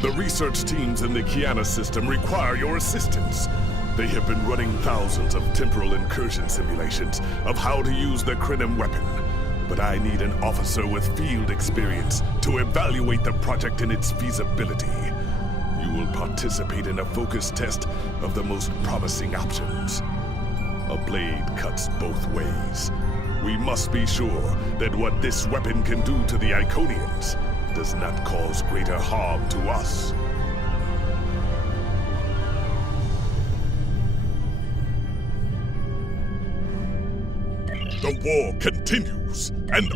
The research teams in the Kiana system require your assistance. They have been running thousands of temporal incursion simulations of how to use the Krenim weapon. But I need an officer with field experience to evaluate the project and its feasibility. You will participate in a focus test of the most promising options. A blade cuts both ways. We must be sure that what this weapon can do to the Iconians does not cause greater harm to us. The war continues, and...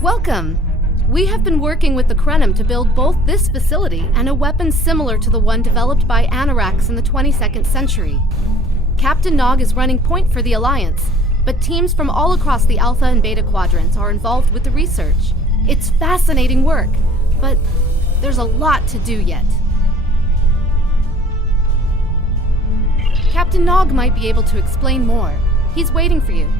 Welcome! We have been working with the Krenim to build both this facility and a weapon similar to the one developed by Annorax in the 22nd century. Captain Nog is running point for the Alliance, but teams from all across the Alpha and Beta quadrants are involved with the research. It's fascinating work, but there's a lot to do yet. Captain Nog might be able to explain more. He's waiting for you.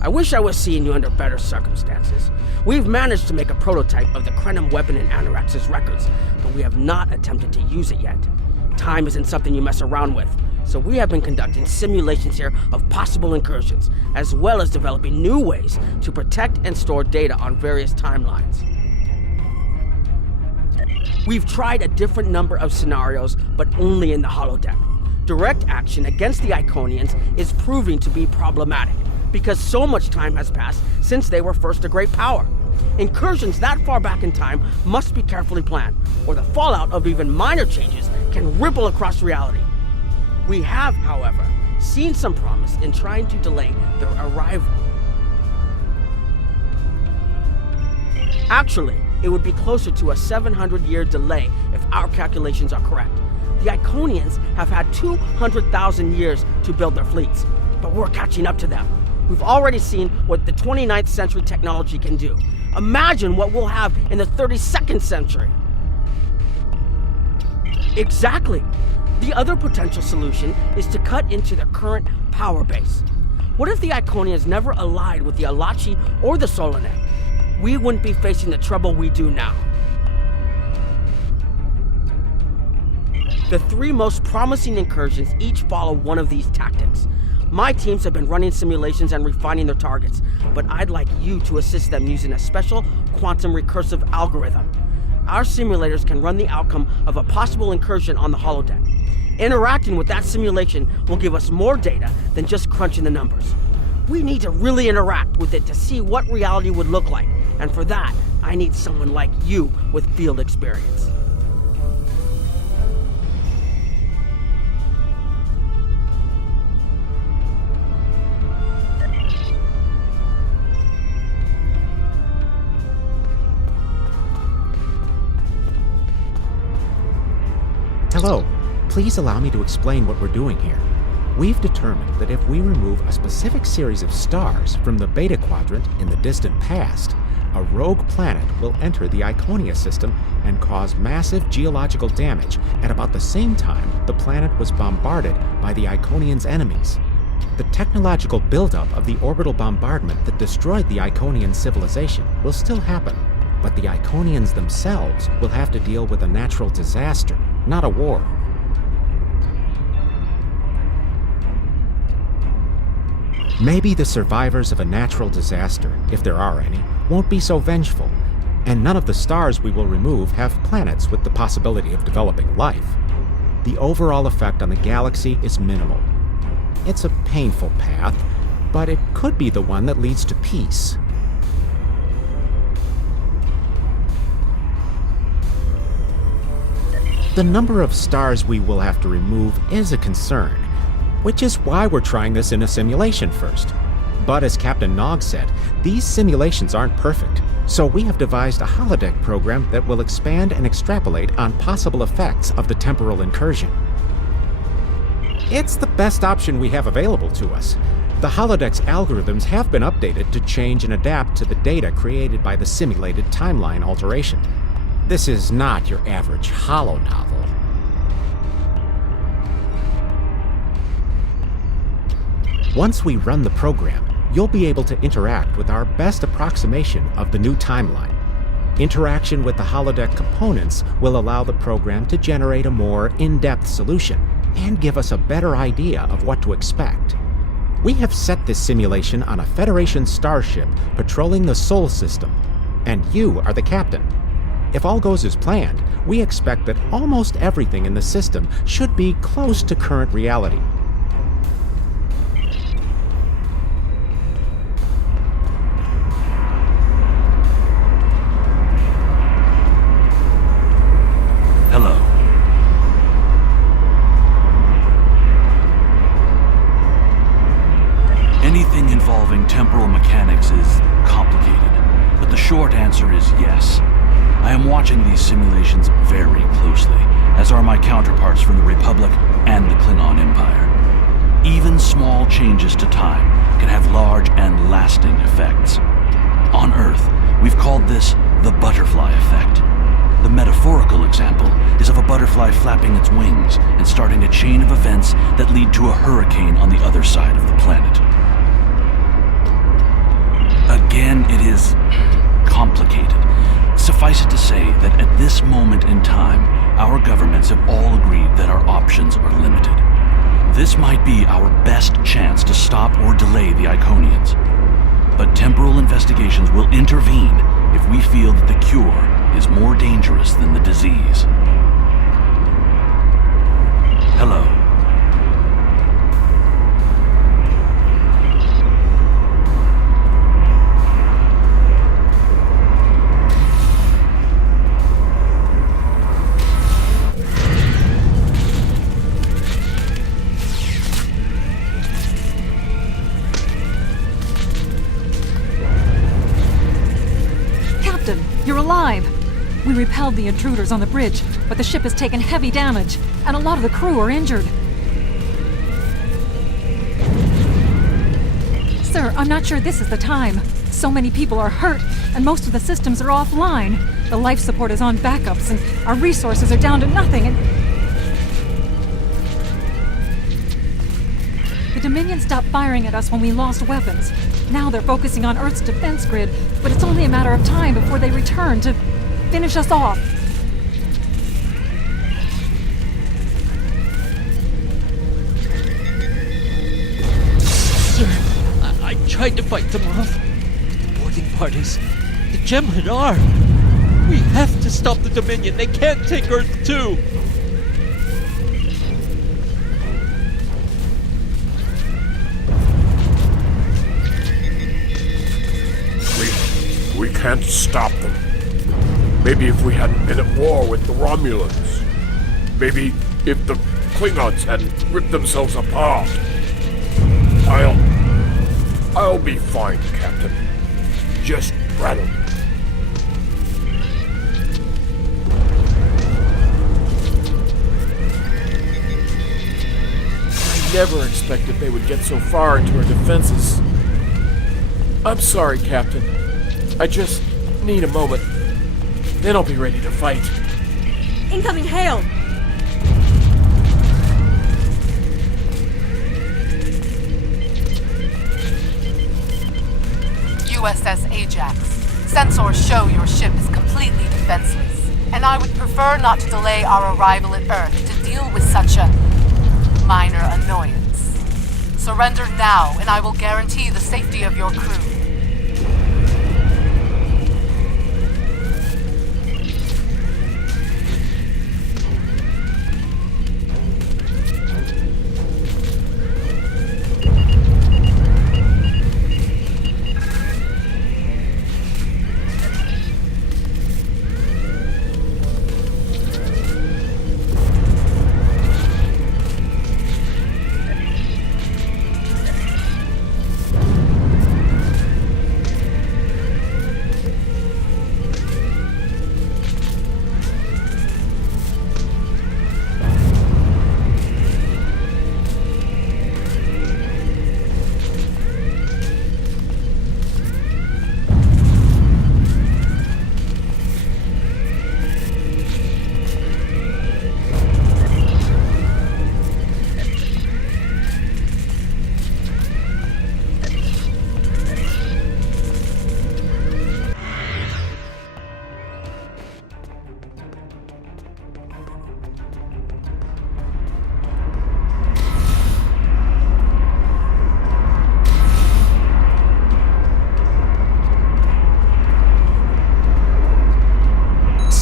I wish I was seeing you under better circumstances. We've managed to make a prototype of the Krenim weapon in Annorax's records, but we have not attempted to use it yet. Time isn't something you mess around with, so we have been conducting simulations here of possible incursions, as well as developing new ways to protect and store data on various timelines. We've tried a different number of scenarios, but only in the holodeck. Direct action against the Iconians is proving to be problematic, because so much time has passed since they were first a great power. Incursions that far back in time must be carefully planned, or the fallout of even minor changes can ripple across reality. We have, however, seen some promise in trying to delay their arrival. Actually, it would be closer to a 700-year delay if our calculations are correct. The Iconians have had 200,000 years to build their fleets, but we're catching up to them. We've already seen what the 29th century technology can do. Imagine what we'll have in the 32nd century. Exactly. The other potential solution is to cut into their current power base. What if the Iconians never allied with the Alachi or the Solanae? We wouldn't be facing the trouble we do now. The three most promising incursions each follow one of these tactics. My teams have been running simulations and refining their targets, but I'd like you to assist them using a special quantum recursive algorithm. Our simulators can run the outcome of a possible incursion on the holodeck. Interacting with that simulation will give us more data than just crunching the numbers. We need to really interact with it to see what reality would look like, and for that, I need someone like you with field experience. Hello. Please allow me to explain what we're doing here. We've determined that if we remove a specific series of stars from the Beta Quadrant in the distant past, a rogue planet will enter the Iconia system and cause massive geological damage at about the same time the planet was bombarded by the Iconians' enemies. The technological buildup of the orbital bombardment that destroyed the Iconian civilization will still happen, but the Iconians themselves will have to deal with a natural disaster, not a war. Maybe the survivors of a natural disaster, if there are any, won't be so vengeful, and none of the stars we will remove have planets with the possibility of developing life. The overall effect on the galaxy is minimal. It's a painful path, but it could be the one that leads to peace. The number of stars we will have to remove is a concern, which is why we're trying this in a simulation first. But as Captain Nog said, these simulations aren't perfect, so we have devised a holodeck program that will expand and extrapolate on possible effects of the temporal incursion. It's the best option we have available to us. The holodeck's algorithms have been updated to change and adapt to the data created by the simulated timeline alteration. This is not your average holo novel. Once we run the program, you'll be able to interact with our best approximation of the new timeline. Interaction with the holodeck components will allow the program to generate a more in-depth solution and give us a better idea of what to expect. We have set this simulation on a Federation starship patrolling the Sol system, and you are the captain. If all goes as planned, we expect that almost everything in the system should be close to current reality. Hello. Anything involving temporal mechanics is complicated, but the short answer is yes. I am watching these simulations very closely, as are my counterparts from the Republic and the Klingon Empire. Even small changes to time can have large and lasting effects. On Earth, we've called this the butterfly effect. The metaphorical example is of a butterfly flapping its wings and starting a chain of events that lead to a hurricane on the other side of the planet. Again, it is complicated. Suffice it to say that at this moment in time, our governments have all agreed that our options are limited. This might be our best chance to stop or delay the Iconians. But temporal investigations will intervene if we feel that the cure is more dangerous than the disease. Hello. Captain, you're alive! We repelled the intruders on the bridge, but the ship has taken heavy damage, and a lot of the crew are injured. Sir, I'm not sure this is the time. So many people are hurt, and most of the systems are offline. The life support is on backups, and our resources are down to nothing, and... The Dominion stopped firing at us when we lost weapons. Now they're focusing on Earth's defense grid, but it's only a matter of time before they return to finish us off. Sir, I tried to fight them off. The boarding parties, the Jem'Hadar. We have to stop the Dominion. They can't take Earth too. We can't stop them. Maybe if we hadn't been at war with the Romulans. Maybe if the Klingons hadn't ripped themselves apart. I'll be fine, Captain. Just rattle. I never expected they would get so far into our defenses. I'm sorry, Captain. I just need a moment. Then I'll be ready to fight. Incoming hail! USS Ajax. Sensors show your ship is completely defenseless, and I would prefer not to delay our arrival at Earth to deal with such a minor annoyance. Surrender now, and I will guarantee the safety of your crew.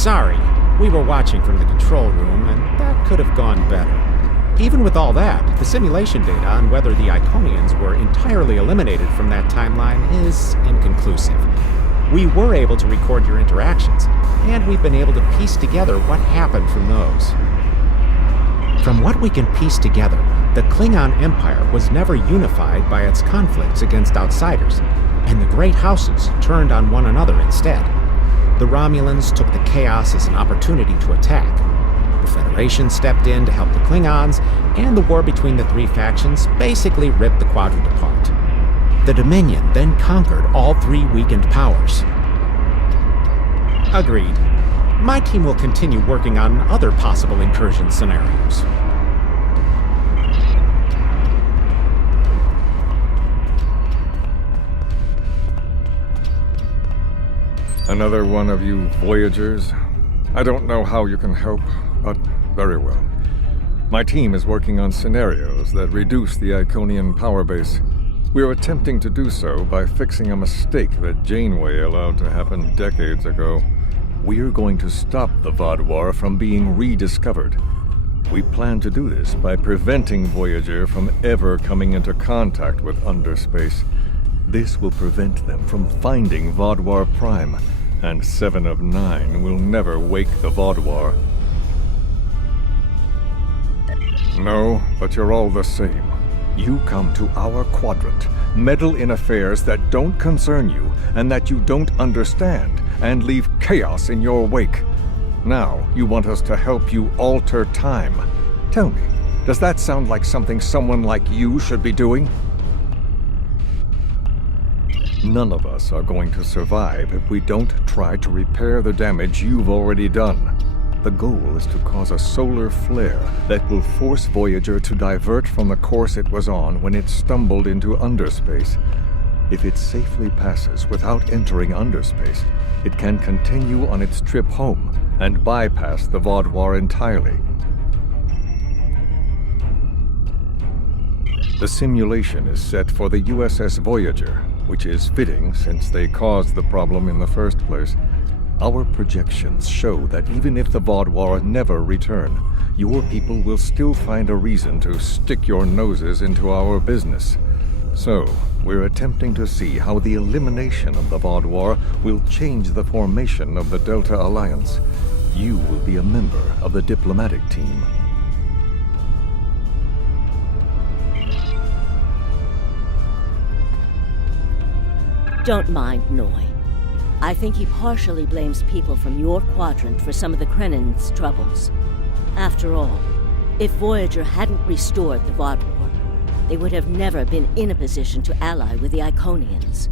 Sorry, we were watching from the control room, and that could have gone better. Even with all that, the simulation data on whether the Iconians were entirely eliminated from that timeline is inconclusive. We were able to record your interactions, and we've been able to piece together what happened from those. From what we can piece together, the Klingon Empire was never unified by its conflicts against outsiders, and the Great Houses turned on one another instead. The Romulans took the chaos as an opportunity to attack. The Federation stepped in to help the Klingons, and the war between the three factions basically ripped the quadrant apart. The Dominion then conquered all three weakened powers. Agreed. My team will continue working on other possible incursion scenarios. Another one of you Voyagers? I don't know how you can help, but very well. My team is working on scenarios that reduce the Iconian power base. We are attempting to do so by fixing a mistake that Janeway allowed to happen decades ago. We are going to stop the Vaadwaur from being rediscovered. We plan to do this by preventing Voyager from ever coming into contact with Underspace. This will prevent them from finding Vaadwaur Prime, and 7 of 9 will never wake the Vaadwaur. No, but you're all the same. You come to our quadrant, meddle in affairs that don't concern you and that you don't understand, and leave chaos in your wake. Now, you want us to help you alter time. Tell me, does that sound like something someone like you should be doing? None of us are going to survive if we don't try to repair the damage you've already done. The goal is to cause a solar flare that will force Voyager to divert from the course it was on when it stumbled into Underspace. If it safely passes without entering Underspace, it can continue on its trip home and bypass the Vaadwaur entirely. The simulation is set for the USS Voyager, which is fitting since they caused the problem in the first place. Our projections show that even if the Vaadwaur never return, your people will still find a reason to stick your noses into our business. So, we're attempting to see how the elimination of the Vaadwaur will change the formation of the Delta Alliance. You will be a member of the diplomatic team. Don't mind Noi. I think he partially blames people from your quadrant for some of the Krennin's troubles. After all, if Voyager hadn't restored the Vaadwaur, they would have never been in a position to ally with the Iconians.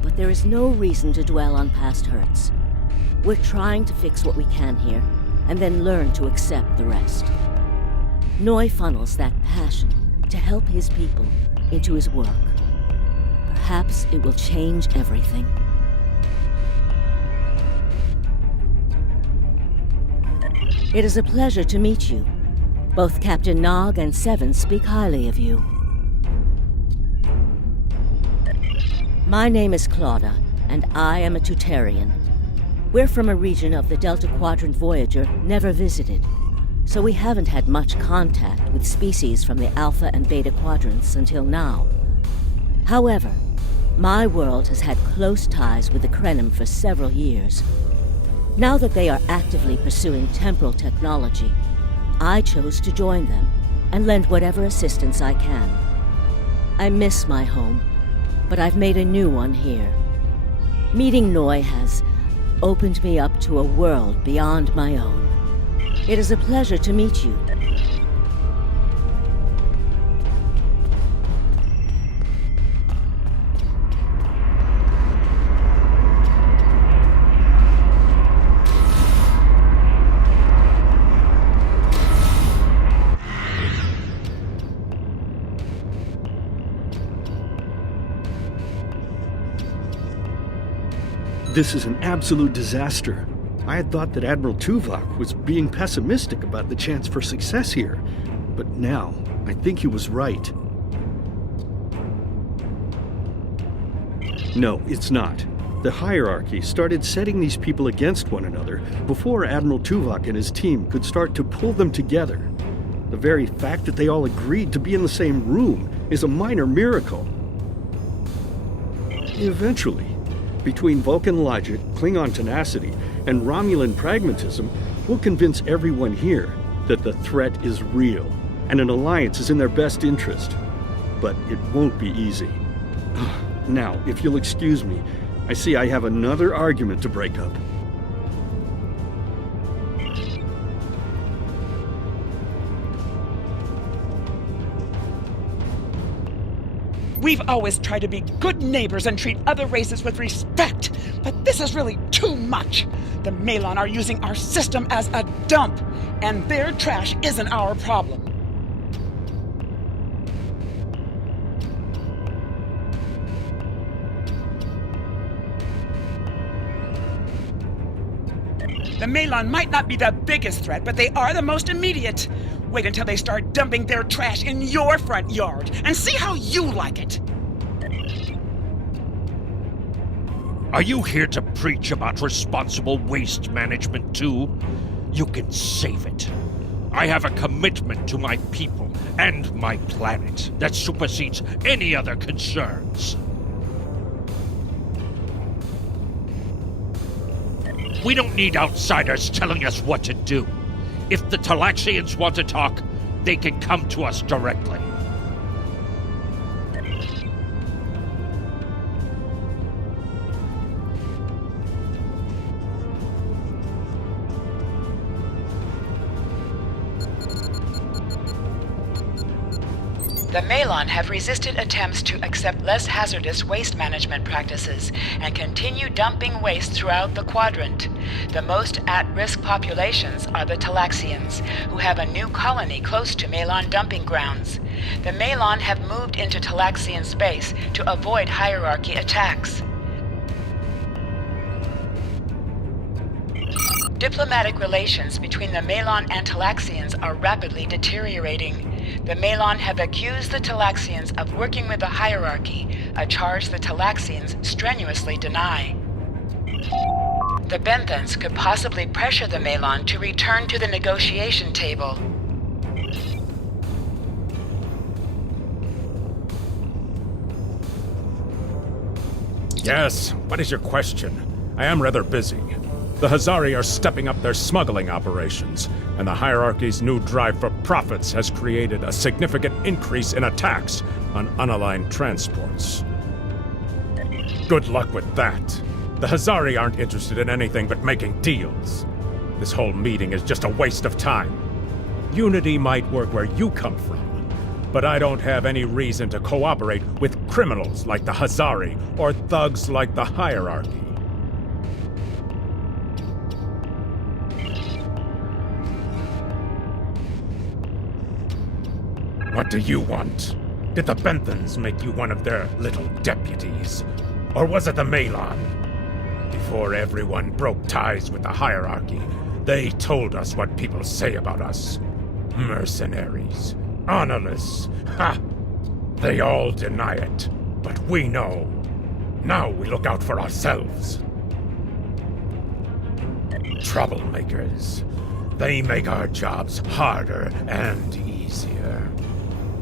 But there is no reason to dwell on past hurts. We're trying to fix what we can here, and then learn to accept the rest. Noi funnels that passion to help his people into his work. Perhaps it will change everything. It is a pleasure to meet you. Both Captain Nog and Seven speak highly of you. My name is Claudia, and I am a Tutarian. We're from a region of the Delta Quadrant Voyager never visited, so we haven't had much contact with species from the Alpha and Beta Quadrants until now. However, my world has had close ties with the Krenim for several years. Now that they are actively pursuing temporal technology, I chose to join them and lend whatever assistance I can. I miss my home, but I've made a new one here. Meeting Noi has opened me up to a world beyond my own. It is a pleasure to meet you. This is an absolute disaster. I had thought that Admiral Tuvok was being pessimistic about the chance for success here, but now I think he was right. No, it's not. The hierarchy started setting these people against one another before Admiral Tuvok and his team could start to pull them together. The very fact that they all agreed to be in the same room is a minor miracle. Eventually, between Vulcan logic, Klingon tenacity, and Romulan pragmatism, we'll convince everyone here that the threat is real and an alliance is in their best interest. But it won't be easy. Now, if you'll excuse me, I see I have another argument to break up. We've always tried to be good neighbors and treat other races with respect, but this is really too much. The Malon are using our system as a dump, and their trash isn't our problem. The Malon might not be the biggest threat, but they are the most immediate. Wait until they start dumping their trash in your front yard, and see how you like it. Are you here to preach about responsible waste management too? You can save it. I have a commitment to my people and my planet that supersedes any other concerns. We don't need outsiders telling us what to do. If the Talaxians want to talk, they can come to us directly. The Malon have resisted attempts to accept less hazardous waste management practices and continue dumping waste throughout the quadrant. The most at-risk populations are the Talaxians, who have a new colony close to Malon dumping grounds. The Malon have moved into Talaxian space to avoid hierarchy attacks. Diplomatic relations between the Malon and Talaxians are rapidly deteriorating. The Malon have accused the Talaxians of working with the hierarchy, a charge the Talaxians strenuously deny. The Benthans could possibly pressure the Malon to return to the negotiation table. Yes, what is your question? I am rather busy. The Hazari are stepping up their smuggling operations, and the hierarchy's new drive for profits has created a significant increase in attacks on unaligned transports. Good luck with that. The Hazari aren't interested in anything but making deals. This whole meeting is just a waste of time. Unity might work where you come from, but I don't have any reason to cooperate with criminals like the Hazari or thugs like the hierarchy. What do you want? Did the Benthans make you one of their little deputies? Or was it the Malon? Before everyone broke ties with the hierarchy, they told us what people say about us. Mercenaries. Honorless. Ha! They all deny it, but we know. Now we look out for ourselves. Troublemakers. They make our jobs harder and easier.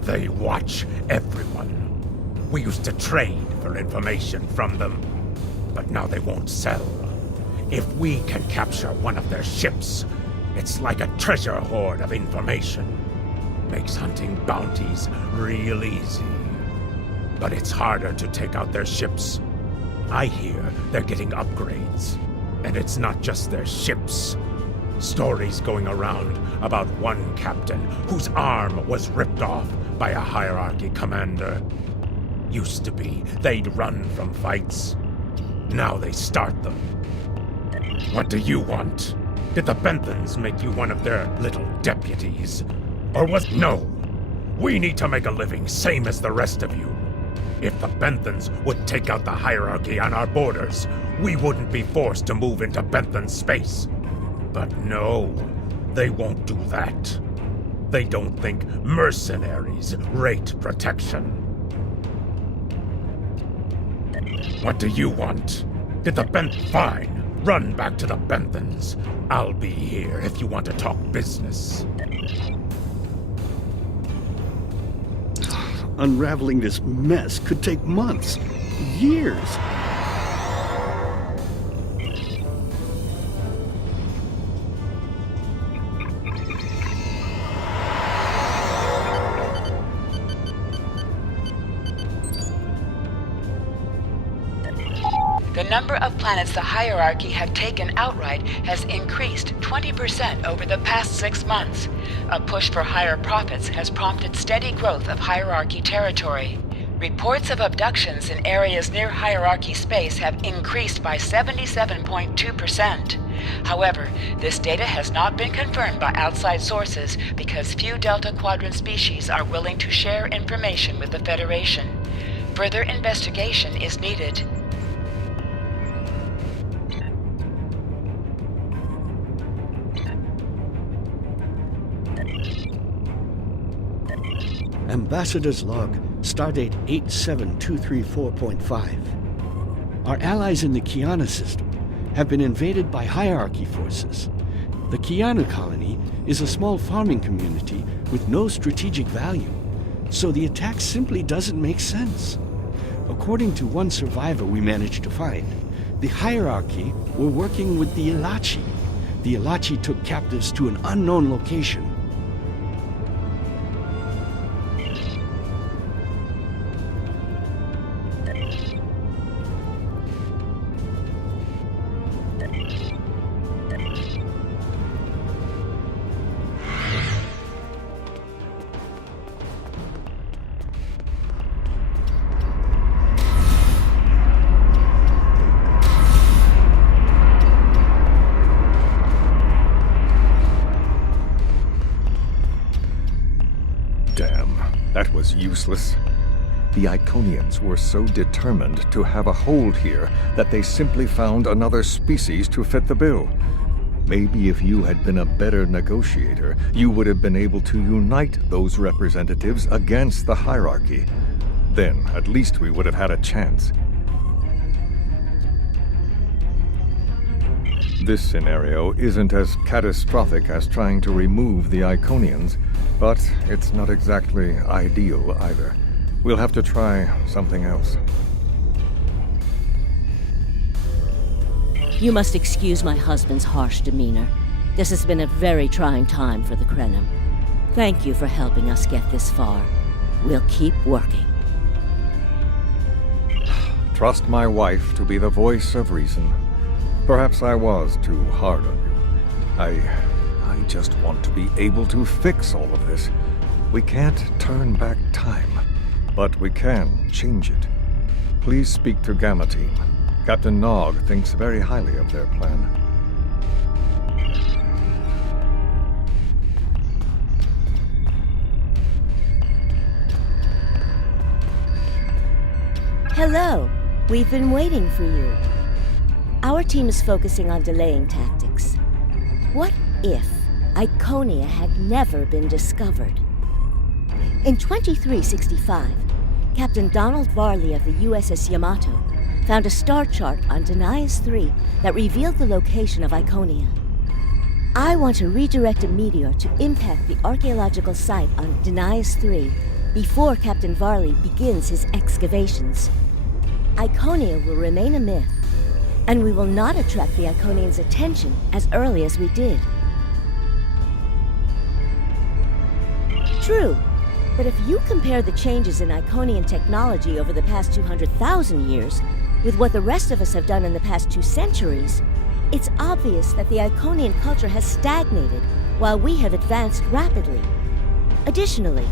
They watch everyone. We used to trade for information from them, but now they won't sell. If we can capture one of their ships, it's like a treasure hoard of information. Makes hunting bounties real easy. But it's harder to take out their ships. I hear they're getting upgrades. And it's not just their ships. Stories going around about one captain whose arm was ripped off by a hierarchy commander. Used to be they'd run from fights. Now they start them. What do you want? Did the Benthans make you one of their little deputies? Or was... No! We need to make a living, same as the rest of you. If the Benthans would take out the hierarchy on our borders, we wouldn't be forced to move into Benthan space. But no, they won't do that. They don't think mercenaries rate protection. What do you want? Did the Fine. Run back to the Benthans. I'll be here if you want to talk business. Unraveling this mess could take months, years. The number of planets the Hierarchy have taken outright has increased 20% over the past 6 months. A push for higher profits has prompted steady growth of Hierarchy territory. Reports of abductions in areas near Hierarchy space have increased by 77.2%. However, this data has not been confirmed by outside sources because few Delta Quadrant species are willing to share information with the Federation. Further investigation is needed. Ambassador's log, stardate 87234.5. Our allies in the Kiana system have been invaded by Hierarchy forces. The Kiana colony is a small farming community with no strategic value, so the attack simply doesn't make sense. According to one survivor we managed to find, the Hierarchy were working with the Ilachi. The Ilachi took captives to an unknown location. That was useless. The Iconians were so determined to have a hold here that they simply found another species to fit the bill. Maybe if you had been a better negotiator, you would have been able to unite those representatives against the Hierarchy. Then, at least we would have had a chance. This scenario isn't as catastrophic as trying to remove the Iconians, but it's not exactly ideal either. We'll have to try something else. You must excuse my husband's harsh demeanor. This has been a very trying time for the Krenim. Thank you for helping us get this far. We'll keep working. Trust my wife to be the voice of reason. Perhaps I was too hard on you. I just want to be able to fix all of this. We can't turn back time, but we can change it. Please speak to Gamma Team. Captain Nog thinks very highly of their plan. Hello. We've been waiting for you. Our team is focusing on delaying tactics. What if Iconia had never been discovered? In 2365, Captain Donald Varley of the USS Yamato found a star chart on Denias 3 that revealed the location of Iconia. I want to redirect a meteor to impact the archaeological site on Denias 3 before Captain Varley begins his excavations. Iconia will remain a myth, and we will not attract the Iconians' attention as early as we did. True, but if you compare the changes in Iconian technology over the past 200,000 years with what the rest of us have done in the past 2 centuries, it's obvious that the Iconian culture has stagnated while we have advanced rapidly. Additionally,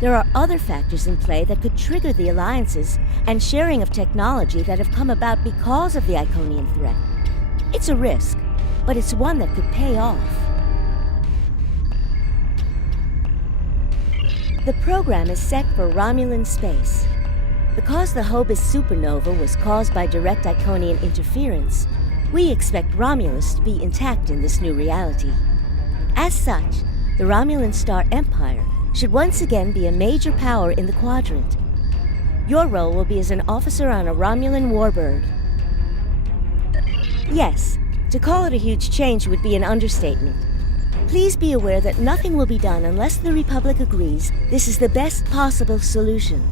there are other factors in play that could trigger the alliances and sharing of technology that have come about because of the Iconian threat. It's a risk, but it's one that could pay off. The program is set for Romulan space. Because the Hobus supernova was caused by direct Iconian interference, we expect Romulus to be intact in this new reality. As such, the Romulan Star Empire should once again be a major power in the Quadrant. Your role will be as an officer on a Romulan warbird. Yes, to call it a huge change would be an understatement. Please be aware that nothing will be done unless the Republic agrees this is the best possible solution.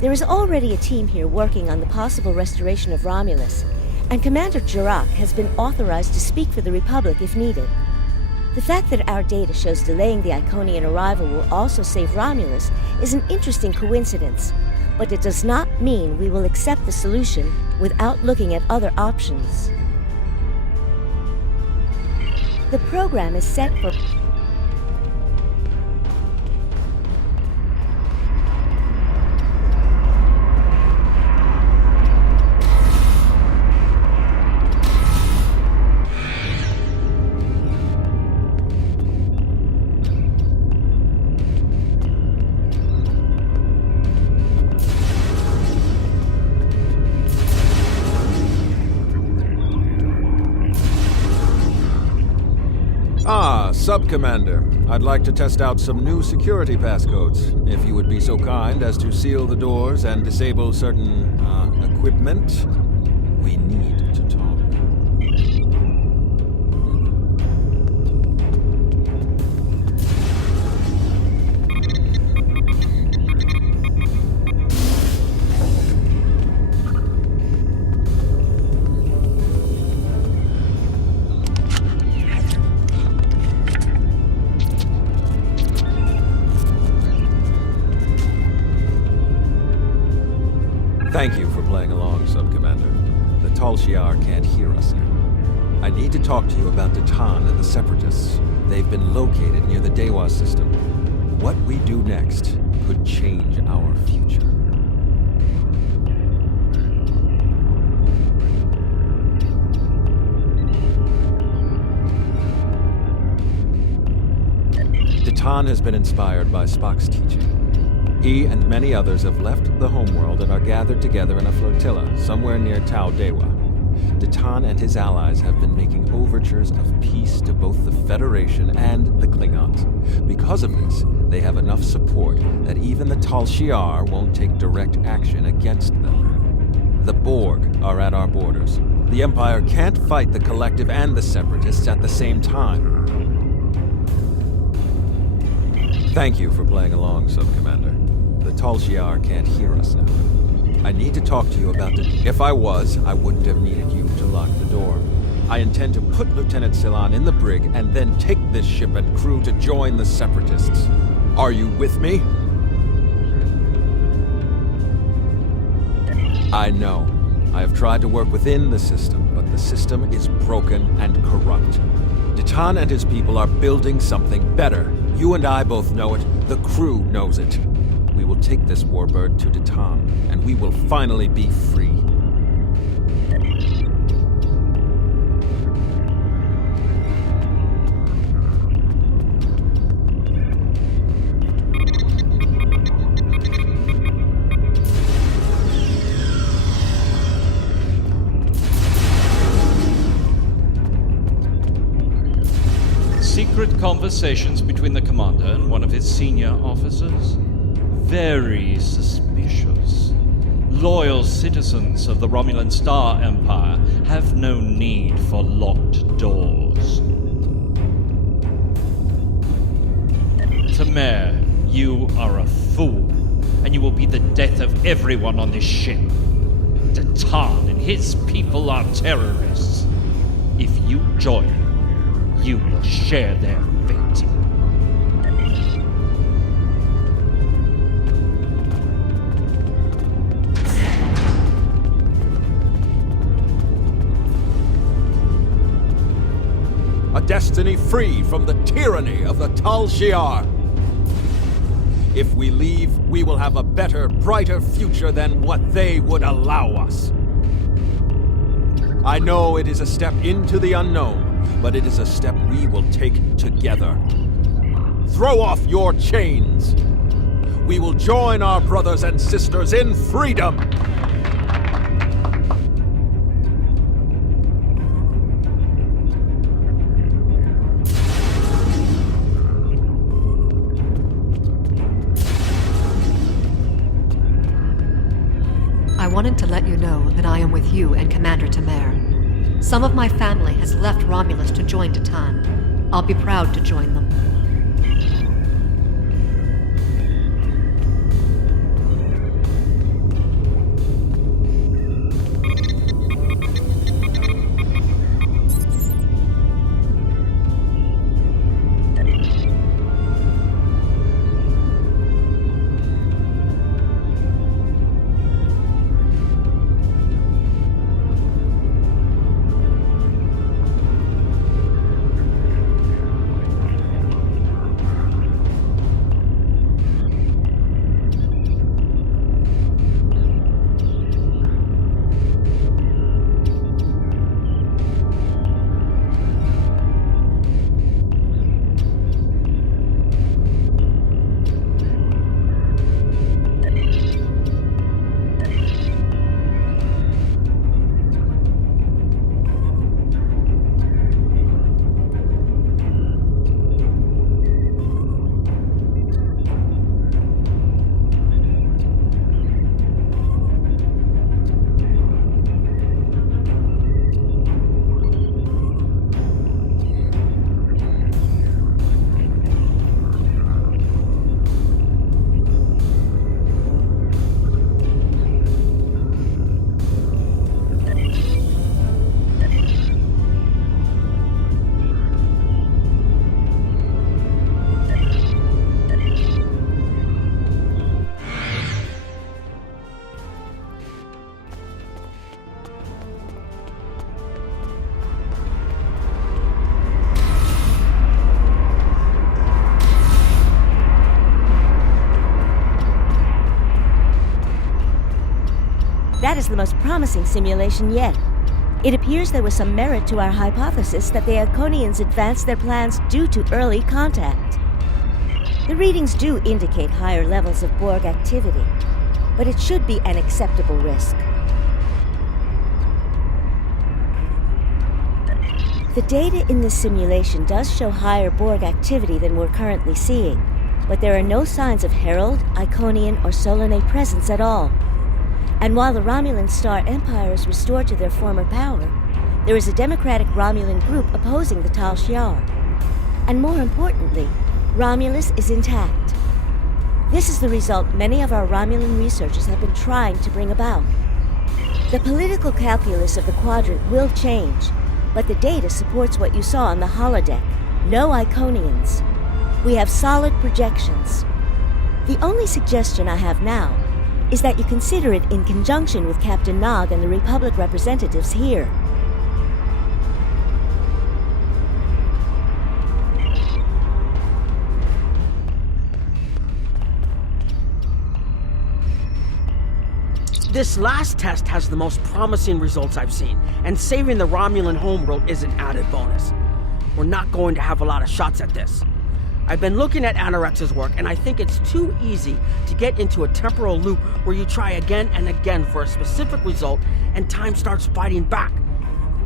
There is already a team here working on the possible restoration of Romulus, and Commander Jirak has been authorized to speak for the Republic if needed. The fact that our data shows delaying the Iconian arrival will also save Romulus is an interesting coincidence, but it does not mean we will accept the solution without looking at other options. The program is set for... Sub-Commander, I'd like to test out some new security passcodes. If you would be so kind as to seal the doors and disable certain, equipment, we need to talk. Thank you for playing along, Sub-Commander. The Tal Shiar can't hear us now. I need to talk to you about Datan and the Separatists. They've been located near the Dewa system. What we do next could change our future. Datan has been inspired by Spock's teaching. He and many others have left the homeworld and are gathered together in a flotilla somewhere near Tau Dewa. Datan and his allies have been making overtures of peace to both the Federation and the Klingons. Because of this, they have enough support that even the Tal Shiar won't take direct action against them. The Borg are at our borders. The Empire can't fight the Collective and the Separatists at the same time. Thank you for playing along, Sub-Commander. The Tal Shiar can't hear us now. I need to talk to you about it. If I was, I wouldn't have needed you to lock the door. I intend to put Lieutenant Silan in the brig and then take this ship and crew to join the Separatists. Are you with me? I know. I have tried to work within the system, but the system is broken and corrupt. Datan and his people are building something better. You and I both know it. The crew knows it. We will take this warbird to Datan, and we will finally be free. Secret conversations between the commander and one of his senior officers? Very suspicious. Loyal citizens of the Romulan Star Empire have no need for locked doors. Temer, you are a fool, and you will be the death of everyone on this ship. Datan and his people are terrorists. If you join, you will share their fate. A destiny free from the tyranny of the Tal Shiar. If we leave, we will have a better, brighter future than what they would allow us. I know it is a step into the unknown, but it is a step we will take together. Throw off your chains. We will join our brothers and sisters in freedom. I wanted to let you know that I am with you and Commander Temer. Some of my family has left Romulus to join Titan. I'll be proud to join them. That is the most promising simulation yet. It appears there was some merit to our hypothesis that the Iconians advanced their plans due to early contact. The readings do indicate higher levels of Borg activity, but it should be an acceptable risk. The data in this simulation does show higher Borg activity than we're currently seeing, but there are no signs of Herald, Iconian, or Solanae presence at all. And while the Romulan Star Empire is restored to their former power, there is a democratic Romulan group opposing the Tal Shiar. And more importantly, Romulus is intact. This is the result many of our Romulan researchers have been trying to bring about. The political calculus of the Quadrant will change, but the data supports what you saw on the holodeck. No Iconians. We have solid projections. The only suggestion I have now is that you consider it in conjunction with Captain Nog and the Republic representatives here. This last test has the most promising results I've seen, and saving the Romulan homeworld is an added bonus. We're not going to have a lot of shots at this. I've been looking at Anorex's work, and I think it's too easy to get into a temporal loop where you try again and again for a specific result, and time starts fighting back.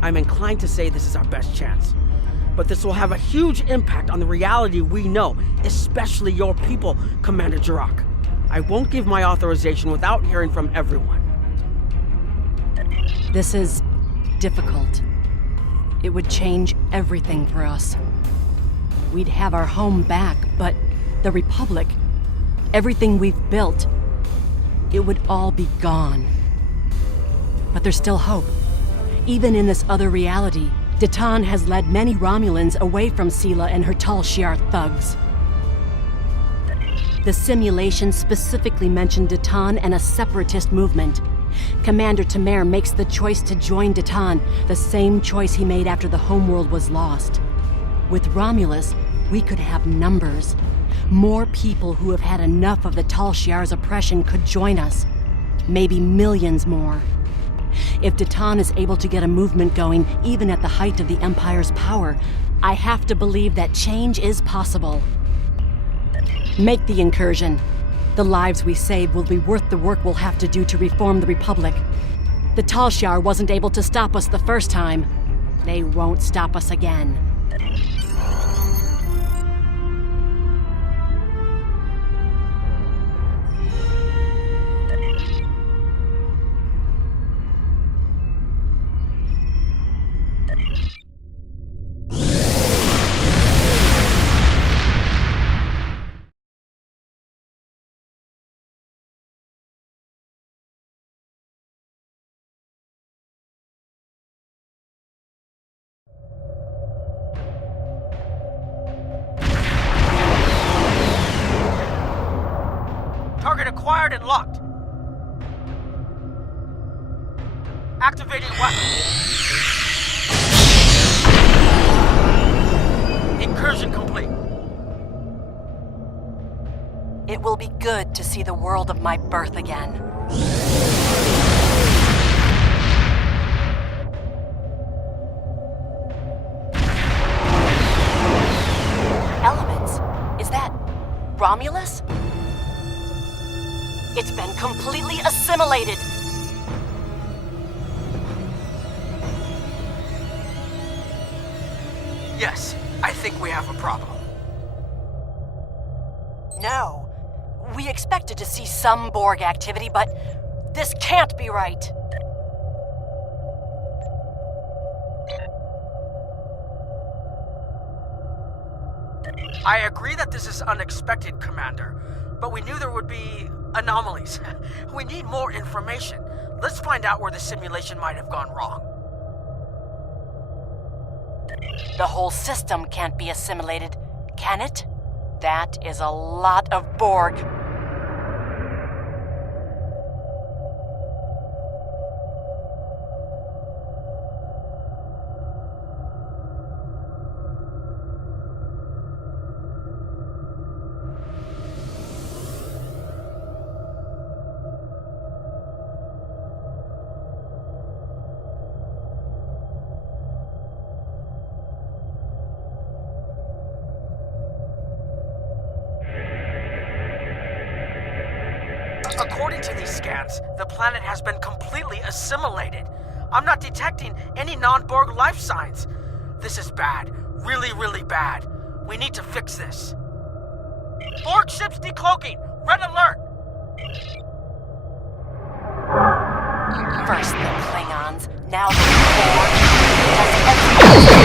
I'm inclined to say this is our best chance. But this will have a huge impact on the reality we know, especially your people, Commander Jirak. I won't give my authorization without hearing from everyone. This is difficult. It would change everything for us. We'd have our home back, but the Republic, everything we've built, it would all be gone. But there's still hope. Even in this other reality, Ditan has led many Romulans away from Sela and her Tal Shiar thugs. The simulation specifically mentioned Ditan and a separatist movement. Commander Tamer makes the choice to join Ditan, the same choice he made after the homeworld was lost. With Romulus, we could have numbers. More people who have had enough of the Tal Shiar's oppression could join us. Maybe millions more. If Ditan is able to get a movement going, even at the height of the Empire's power, I have to believe that change is possible. Make the incursion. The lives we save will be worth the work we'll have to do to reform the Republic. The Tal Shiar wasn't able to stop us the first time. They won't stop us again. acquired and locked. Activating weapon. Incursion complete. It will be good to see the world of my birth again. Elements? Is that Romulus? It's been completely assimilated. Yes, I think we have a problem. No. We expected to see some Borg activity, but this can't be right. I agree that this is unexpected, Commander, but we knew there would be anomalies. We need more information. Let's find out where the simulation might have gone wrong. The whole system can't be assimilated, can it? That is a lot of Borg. According to these scans, the planet has been completely assimilated. I'm not detecting any non-Borg life signs. This is bad. Really, really bad. We need to fix this. Borg ships decloaking! Red alert! First the Klingons, now the Borg. Does everyone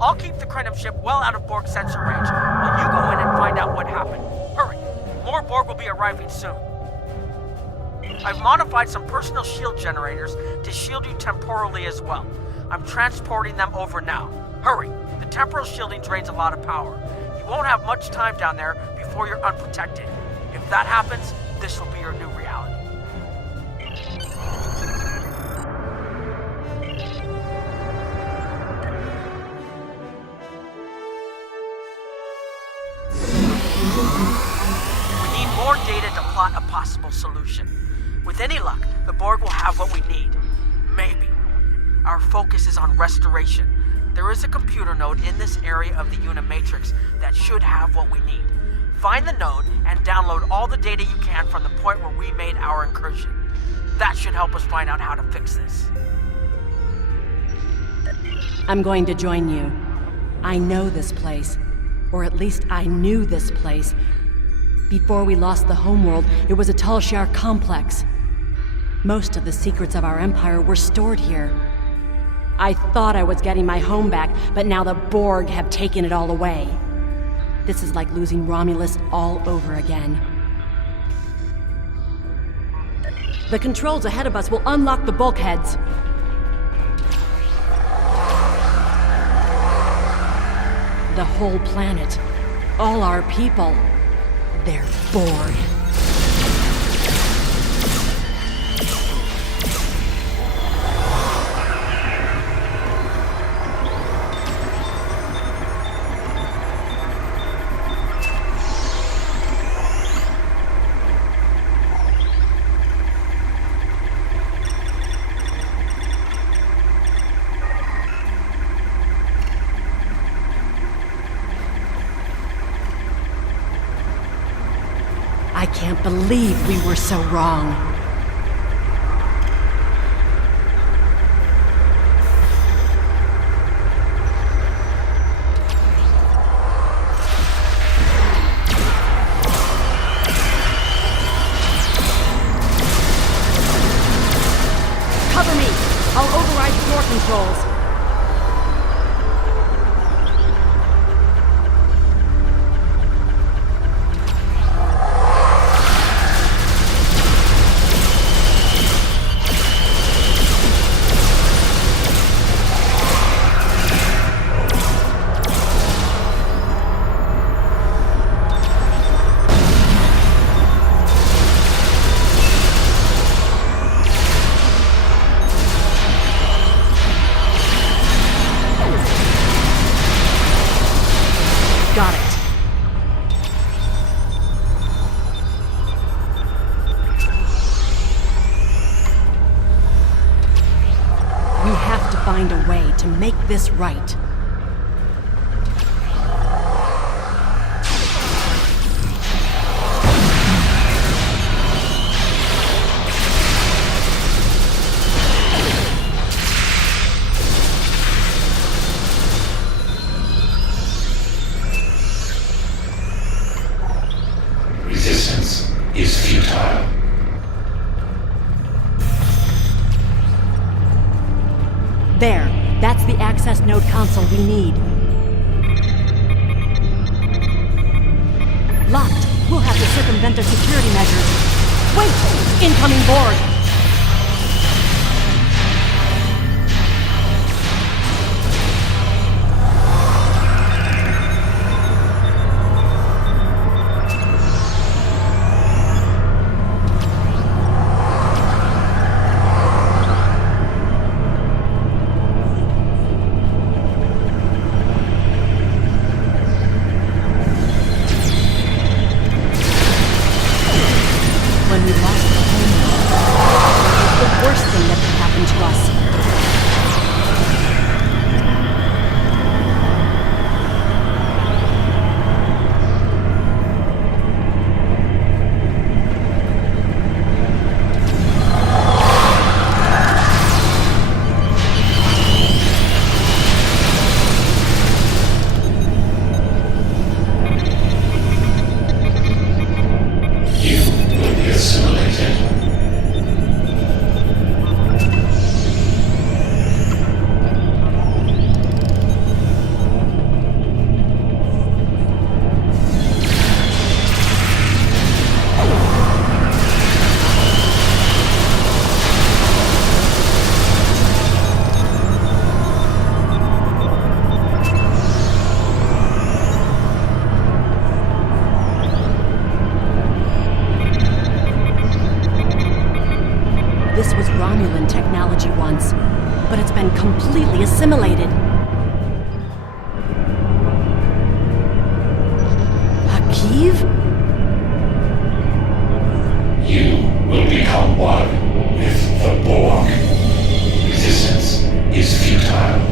I'll keep the Krenim ship well out of Borg sensor range, while you go in and find out what happened. Hurry! More Borg will be arriving soon. I've modified some personal shield generators to shield you temporally as well. I'm transporting them over now. Hurry! The temporal shielding drains a lot of power. You won't have much time down there before you're unprotected. If that happens, this will be your new reality. We need more data to plot a possible solution. With any luck, the Borg will have what we need. Maybe. Our focus is on restoration. There is a computer node in this area of the Unimatrix that should have what we need. Find the node and download all the data you can from the point where we made our incursion. That should help us find out how to fix this. I'm going to join you. I know this place. Or at least I knew this place. Before we lost the homeworld, it was a Tal Shiar complex. Most of the secrets of our empire were stored here. I thought I was getting my home back, but now the Borg have taken it all away. This is like losing Romulus all over again. The controls ahead of us will unlock the bulkheads. The whole planet, all our people, they're bored. I can't believe we were so wrong. Cover me! I'll override floor controls. Got it. We have to find a way to make this right. Resistance is futile. There, that's the access node console we need. Locked. We'll have to circumvent their security measures. Wait! Incoming board! When we lost the home, it was the worst thing that could happen to us. You will be assimilated. This was Romulan technology once, but it's been completely assimilated. Hakiv? You will become one with the Borg. Resistance is futile.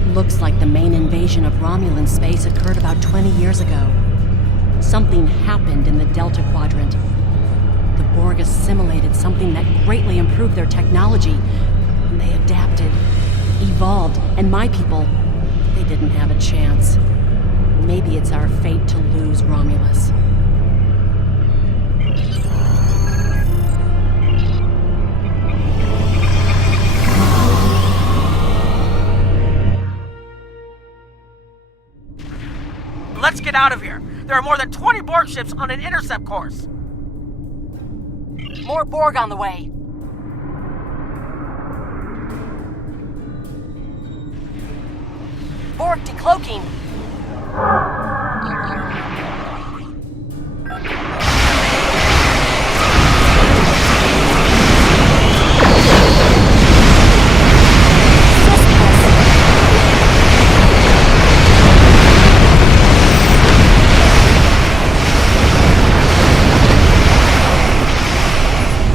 It looks like the main invasion of Romulan space occurred about 20 years ago. Something happened in the Delta Quadrant. The Borg assimilated something that greatly improved their technology. They adapted, evolved, and my people, they didn't have a chance. Maybe it's our fate to lose Romulus. Let's get out of here. There are more than 20 Borg ships on an intercept course. More Borg on the way. Borg decloaking.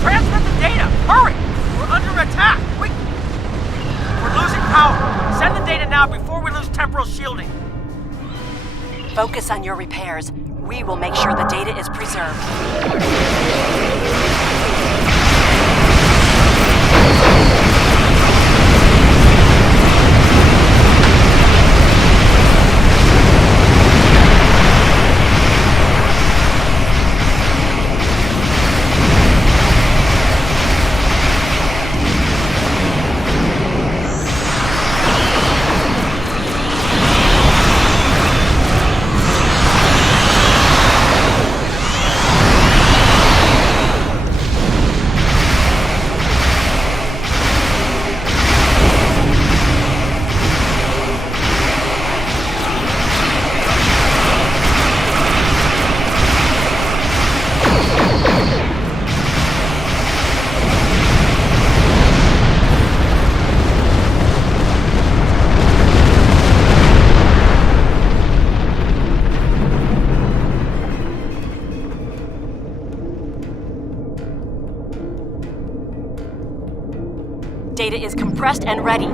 Transmit the data! Hurry! We're under attack! We're losing power! Send the data now before we lose temporal shielding! Focus on your repairs. We will make sure the data is preserved. Data is compressed and ready.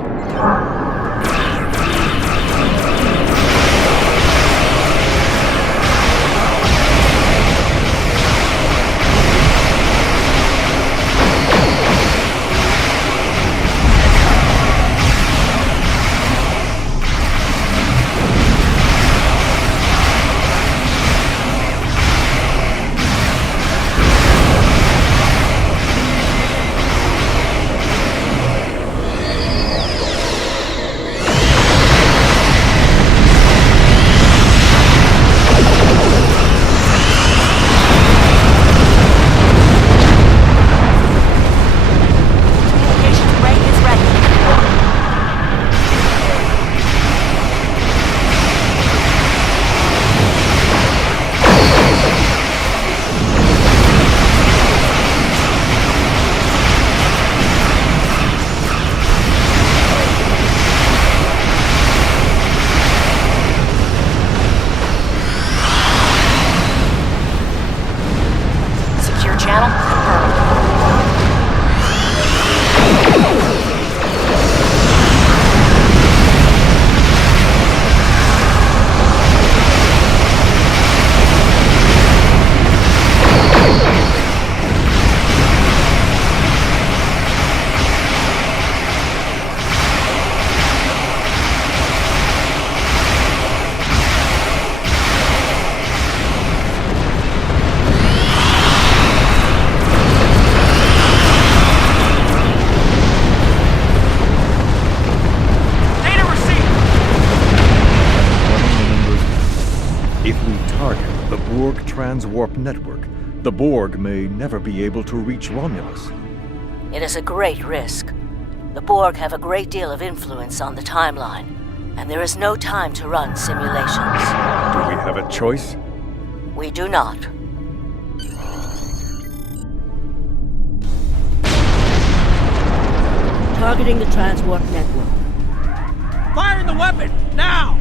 Transwarp network, the Borg may never be able to reach Romulus. It is a great risk. The Borg have a great deal of influence on the timeline, and there is no time to run simulations. Do we have a choice? We do not. Targeting the Transwarp network. Firing the weapon! Now!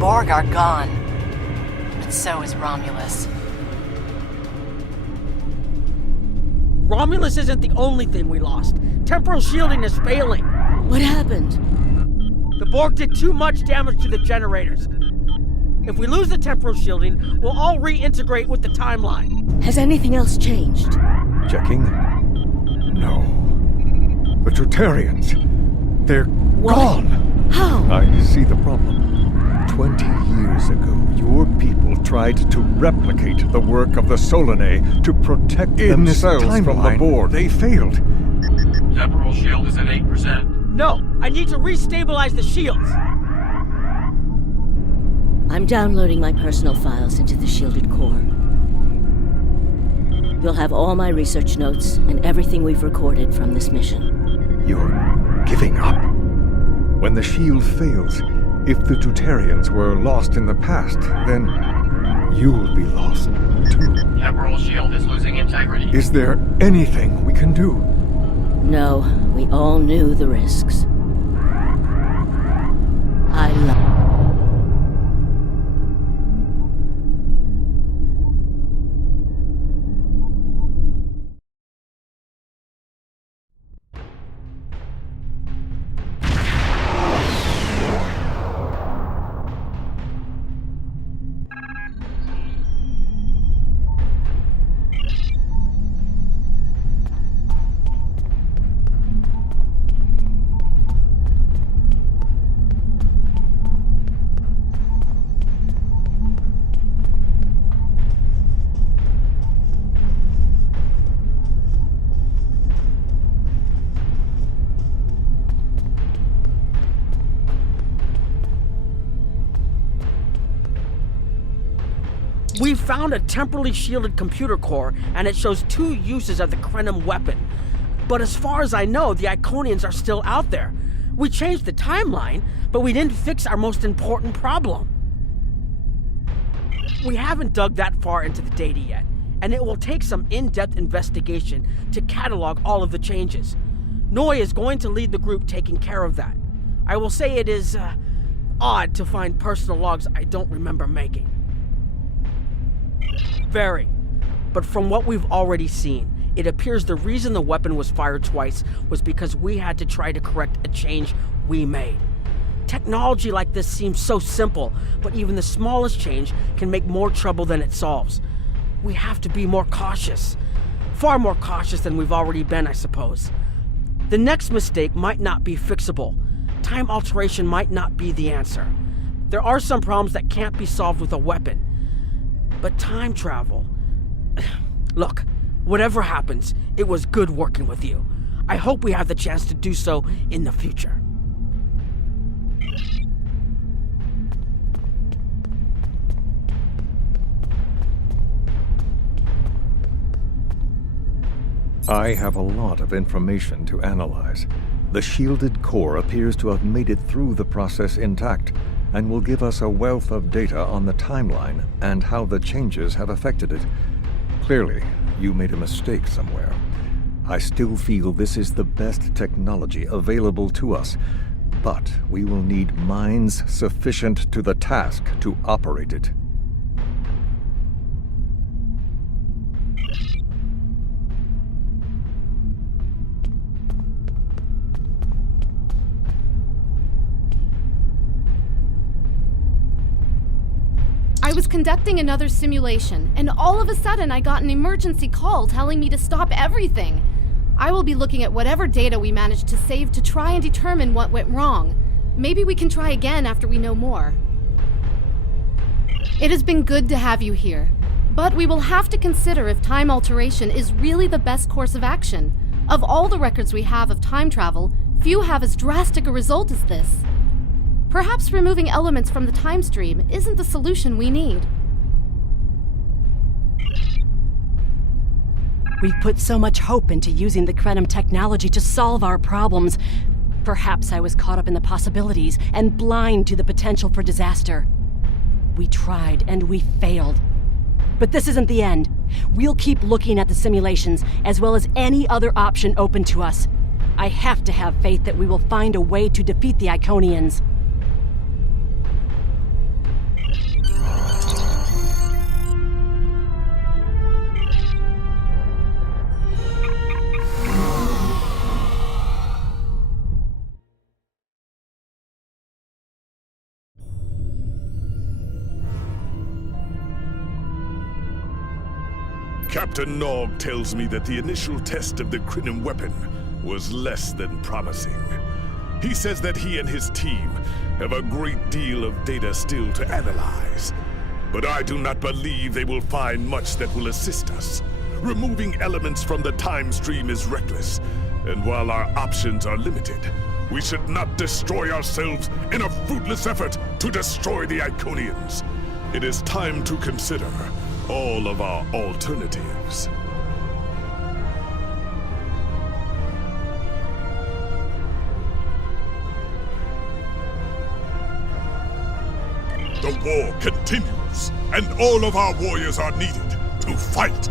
Borg are gone. But so is Romulus. Romulus isn't the only thing we lost. Temporal shielding is failing. What happened? The Borg did too much damage to the generators. If we lose the temporal shielding, we'll all reintegrate with the timeline. Has anything else changed? Checking? No. The Tutarians. They're gone. How? I see the problem. 20 years ago, your people tried to replicate the work of the Solanae to protect themselves from the Borg. They failed. Temporal shield is at 8%. No, I need to restabilize the shields. I'm downloading my personal files into the shielded core. You'll have all my research notes and everything we've recorded from this mission. You're giving up? When the shield fails, if the Tutarians were lost in the past, then you'll be lost too. Temporal shield is losing integrity. Is there anything we can do? No, we all knew the risks. I love... We found a temporally shielded computer core, and it shows 2 uses of the Krenim weapon. But as far as I know, the Iconians are still out there. We changed the timeline, but we didn't fix our most important problem. We haven't dug that far into the data yet, and it will take some in-depth investigation to catalog all of the changes. Noi is going to lead the group taking care of that. I will say it is, odd to find personal logs I don't remember making. Very. But from what we've already seen, it appears the reason the weapon was fired twice was because we had to try to correct a change we made. Technology like this seems so simple, but even the smallest change can make more trouble than it solves. We have to be more cautious. Far more cautious than we've already been, I suppose. The next mistake might not be fixable. Time alteration might not be the answer. There are some problems that can't be solved with a weapon. But time travel... Look, whatever happens, it was good working with you. I hope we have the chance to do so in the future. I have a lot of information to analyze. The shielded core appears to have made it through the process intact, and will give us a wealth of data on the timeline and how the changes have affected it. Clearly, you made a mistake somewhere. I still feel this is the best technology available to us, but we will need minds sufficient to the task to operate it. I was conducting another simulation, and all of a sudden I got an emergency call telling me to stop everything. I will be looking at whatever data we managed to save to try and determine what went wrong. Maybe we can try again after we know more. It has been good to have you here, but we will have to consider if time alteration is really the best course of action. Of all the records we have of time travel, few have as drastic a result as this. Perhaps removing elements from the time stream isn't the solution we need. We've put so much hope into using the Krenim technology to solve our problems. Perhaps I was caught up in the possibilities and blind to the potential for disaster. We tried and we failed. But this isn't the end. We'll keep looking at the simulations as well as any other option open to us. I have to have faith that we will find a way to defeat the Iconians. Captain Nog tells me that the initial test of the Crinum weapon was less than promising. He says that he and his team have a great deal of data still to analyze. But I do not believe they will find much that will assist us. Removing elements from the time stream is reckless, and while our options are limited, we should not destroy ourselves in a fruitless effort to destroy the Iconians. It is time to consider all of our alternatives. The war continues, and all of our warriors are needed to fight.